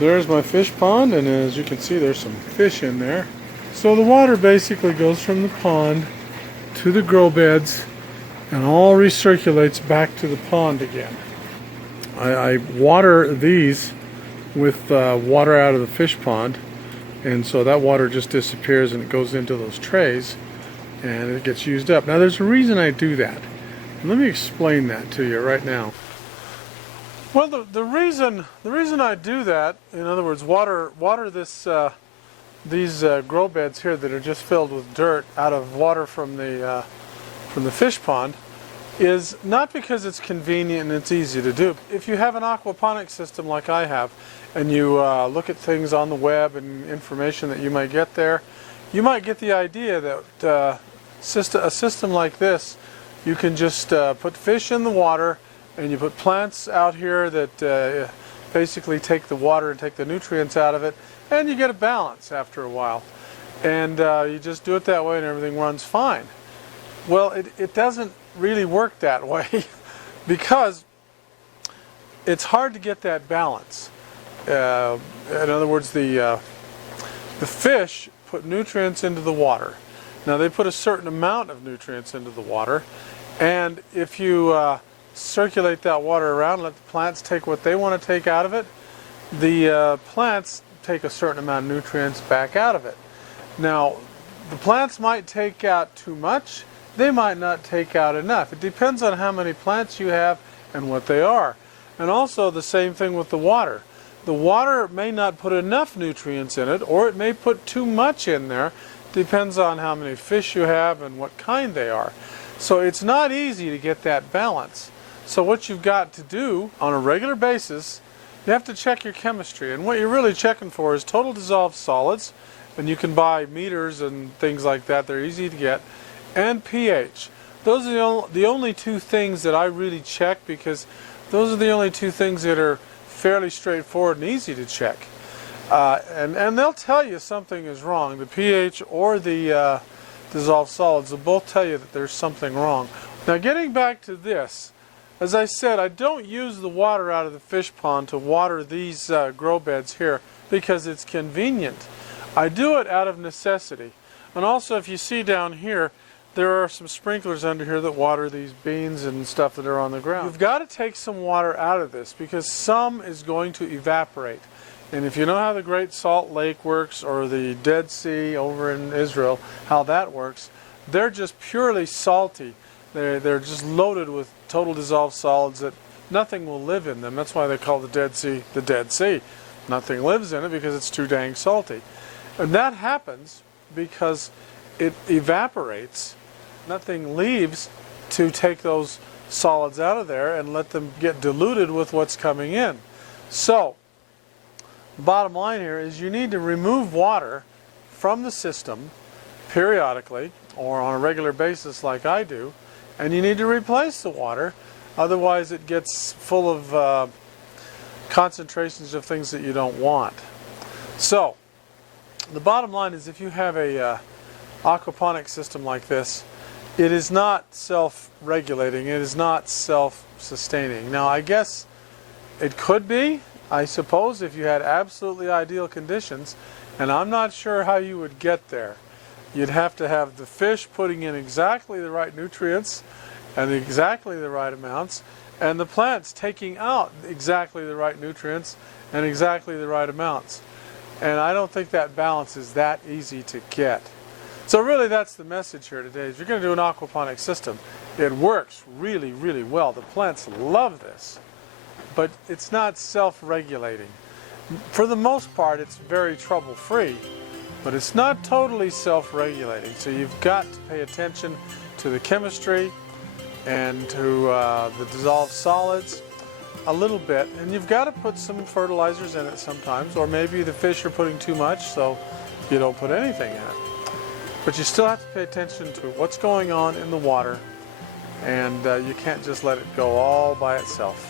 There's my fish pond, and as you can see, there's some fish in there. So the water basically goes from the pond to the grow beds and all recirculates back to the pond again. I water these with water out of the fish pond, and so that water just disappears and it goes into those trays and it gets used up. Now there's a reason I do that. Let me explain that to you right now. Well, the reason I do that, in other words, water this these grow beds here that are just filled with dirt out of water from the fish pond, is not because it's convenient and it's easy to do. If you have an aquaponic system like I have, and you look at things on the web and information that you might get there, you might get the idea that a system like this, you can just put fish in the water and you put plants out here that basically take the water and take the nutrients out of it, and you get a balance after a while. And you just do it that way and everything runs fine. Well, it doesn't really work that way because it's hard to get that balance. In other words, the fish put nutrients into the water. Now they put a certain amount of nutrients into the water, and if you circulate that water around, let the plants take what they want to take out of it, the plants take a certain amount of nutrients back out of it. Now, the plants might take out too much, they might not take out enough. It depends on how many plants you have and what they are. And also the same thing with the water. The water may not put enough nutrients in it, or it may put too much in there. Depends on how many fish you have and what kind they are. So it's not easy to get that balance. So what you've got to do on a regular basis, you have to check your chemistry. And what you're really checking for is total dissolved solids, and you can buy meters and things like that. They're easy to get. And pH. Those are the only two things that I really check, because those are the only two things that are fairly straightforward and easy to check. And they'll tell you something is wrong. The pH or the dissolved solids will both tell you that there's something wrong. Now, getting back to this, as I said, I don't use the water out of the fish pond to water these grow beds here because it's convenient. I do it out of necessity. And also, if you see down here, there are some sprinklers under here that water these beans and stuff that are on the ground. You've got to take some water out of this because some is going to evaporate. And if you know how the Great Salt Lake works, or the Dead Sea over in Israel, how that works, they're just purely salty. They're just loaded with total dissolved solids that nothing will live in them. That's why they call the Dead Sea the Dead Sea. Nothing lives in it because it's too dang salty. And that happens because it evaporates. Nothing leaves to take those solids out of there and let them get diluted with what's coming in. So, the bottom line here is you need to remove water from the system periodically or on a regular basis like I do, and you need to replace the water, otherwise it gets full of concentrations of things that you don't want. So, the bottom line is if you have a aquaponic system like this, it is not self-regulating, it is not self-sustaining. Now, I guess it could be, I suppose, if you had absolutely ideal conditions, and I'm not sure how you would get there. You'd have to have the fish putting in exactly the right nutrients and exactly the right amounts, and the plants taking out exactly the right nutrients and exactly the right amounts. And I don't think that balance is that easy to get. So really that's the message here today. If you're going to do an aquaponic system, it works really, really well. The plants love this, but it's not self-regulating. For the most part, it's very trouble-free, but it's not totally self-regulating. So you've got to pay attention to the chemistry and to the dissolved solids a little bit, and you've got to put some fertilizers in it sometimes, or maybe the fish are putting too much, so you don't put anything in it. But you still have to pay attention to what's going on in the water, and you can't just let it go all by itself.